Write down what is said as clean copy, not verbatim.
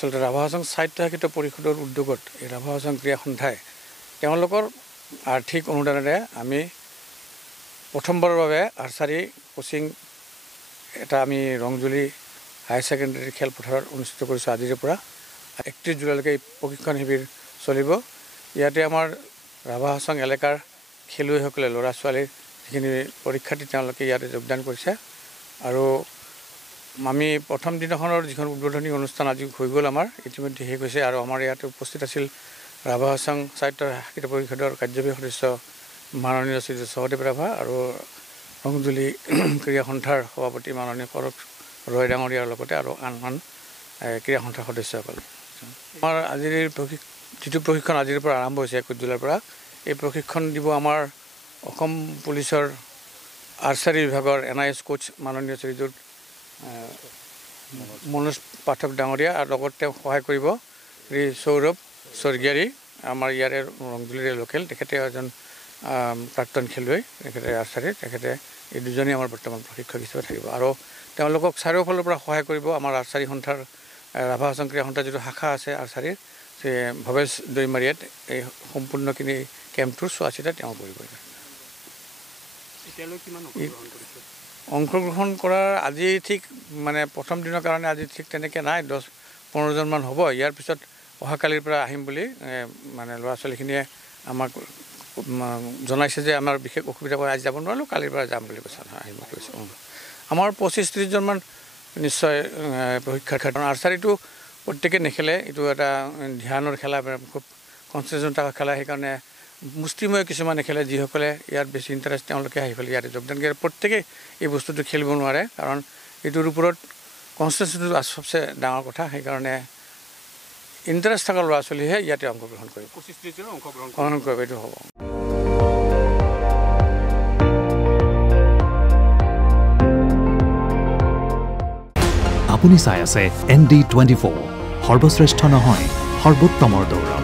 আসলে ৰাভা হাছং সাহিত্য সাহিত্য পৰিষদৰ উদ্যোগত এই ৰাভা হাছং ক্ৰীড়া সন্থাই তেওঁলোকৰ আৰ্থিক অনুদানেৰে আমি প্ৰথমবাৰৰ বাবে আৰ্চাৰী কোচিং এটা আমি ৰংজুলি হায়াৰ ছেকেণ্ডাৰী খেলপথাৰত অনুষ্ঠিত কৰিছোঁ। আজিৰ পৰা 31 জুলাইলৈকে প্ৰশিক্ষণ শিবিৰ চলিব। ইয়াতে আমাৰ ৰাভা হাছং এলেকাৰ খেলুৱৈসকলে ল'ৰা ছোৱালীৰ যিখিনি পৰীক্ষাৰ্থী তেওঁলোকে ইয়াতে যোগদান কৰিছে। আৰু আমি প্ৰথম দিনাখনৰ যিখন উদ্বোধনী অনুষ্ঠান আজি হৈ গ'ল আমাৰ ইতিমধ্যে শেষ হৈছে। আৰু আমাৰ ইয়াতে উপস্থিত আছিল ৰাভা হাছং সাহিত্য সাহিত্য পৰিষদৰ কাৰ্যবাহী সদস্য মাননীয় শ্ৰী সহদেৱ ৰাভা আৰু ৰংজুলি ক্ৰীড়া সন্থাৰ সভাপতি মাননীয় কৰক ৰয় ডাঙৰীয়াৰ লগতে আৰু আন ক্ৰীড়া সন্থাৰ সদস্যসকল। আমাৰ আজিৰ যিটো প্ৰশিক্ষণ আজিৰ পৰা আৰম্ভ হৈছে 21 জুলাইৰ পৰা, এই প্ৰশিক্ষণ দিব আমাৰ অসম পুলিচৰ আৰ্চাৰী বিভাগৰ NIS কোচ মাননীয় শ্ৰীযুত মনোজ পাঠক ডাঙৰীয়া আৰু লগত তেওঁ সহায় কৰিব শ্ৰী সৌৰভ স্বৰ্গীয়াৰী, আমাৰ ইয়াৰে ৰংজুলিৰে লোকেল। তেখেতে এজন প্ৰাক্তন খেলুৱৈ, তেখেতে আৰ্চাৰীৰ, তেখেতে এই দুজনেই আমাৰ বৰ্তমান প্ৰশিক্ষক হিচাপে থাকিব। আৰু তেওঁলোকক চাৰিওফালৰ পৰা সহায় কৰিব আমাৰ আৰ্চাৰী সন্থাৰ ৰাভা হাছং ক্ৰীড়া সন্থাৰ যিটো শাখা আছে আৰ্চাৰীৰ, সেই ভৱেশ দৈমাৰীয়ে এই সম্পূৰ্ণখিনি কেম্পটোৰ চোৱা-চিতা তেওঁ কৰিব। অংশগ্ৰহণ কৰাৰ আজি ঠিক মানে প্ৰথম দিনৰ কাৰণে আজি ঠিক তেনেকৈ নাই, 10-15জনমান হ'ব। ইয়াৰ পিছত অহাকালিৰ পৰা আহিম বুলি মানে ল'ৰা ছোৱালীখিনিয়ে আমাক জনাইছে যে আমাৰ বিশেষ অসুবিধা কৰি আজি যাব নোৱাৰিলোঁ, কালিৰ পৰা যাম বুলি কৈছে, আহিব কৈছে। আমাৰ 25-30জনমান নিশ্চয় পৰীক্ষাৰ্থী। আৰ্চাৰীটো প্ৰত্যেকে নেখেলে, এইটো এটা ধ্যানৰ খেলা, খুব কনচেনট্ৰেশ্যন থকা খেলা। সেইকাৰণে মুষ্টিময় কিছুমানে খেলে, যিসকলে ইয়াত বেছি ইণ্টাৰেষ্ট তেওঁলোকে আহি পেলাই ইয়াতে যোগদান কৰে। প্ৰত্যেকেই এই বস্তুটো খেলিব নোৱাৰে, কাৰণ এইটোৰ ওপৰত কনচেনট্ৰেশ্যনটো চবচে ডাঙৰ কথা। সেইকাৰণে ইণ্টাৰেষ্ট থকা ল'ৰা ছোৱালীহে ইয়াতে অংশগ্ৰহণ কৰিব। 25-30জন অংশগ্ৰহণ কৰিব, এইটো হ'ব। আপুনি চাই আছে ND24, সৰ্বশ্ৰেষ্ঠ নহয় সৰ্বোত্তমৰ দৌৰ।